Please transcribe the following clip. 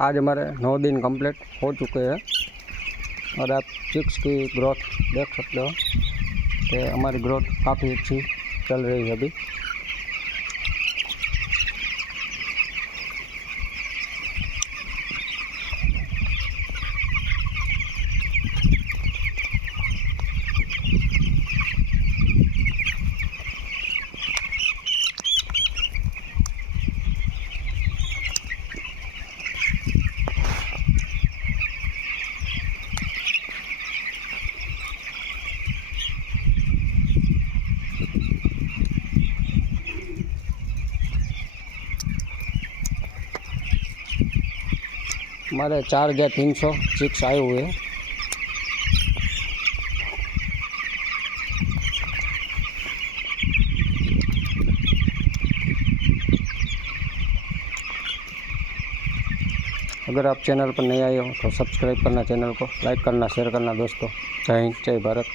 आज हमारे 9 दिन कंप्लीट हो चुके हैं और आप चिक्स की ग्रोथ देख सकते हो कि हमारी ग्रोथ काफ़ी अच्छी चल रही है अभी। हमारे 4,300 चिक्स आए हुए हैं। अगर आप चैनल पर नए आए हो तो सब्सक्राइब करना, चैनल को लाइक करना, शेयर करना दोस्तों। जय हिंद, जय भारत।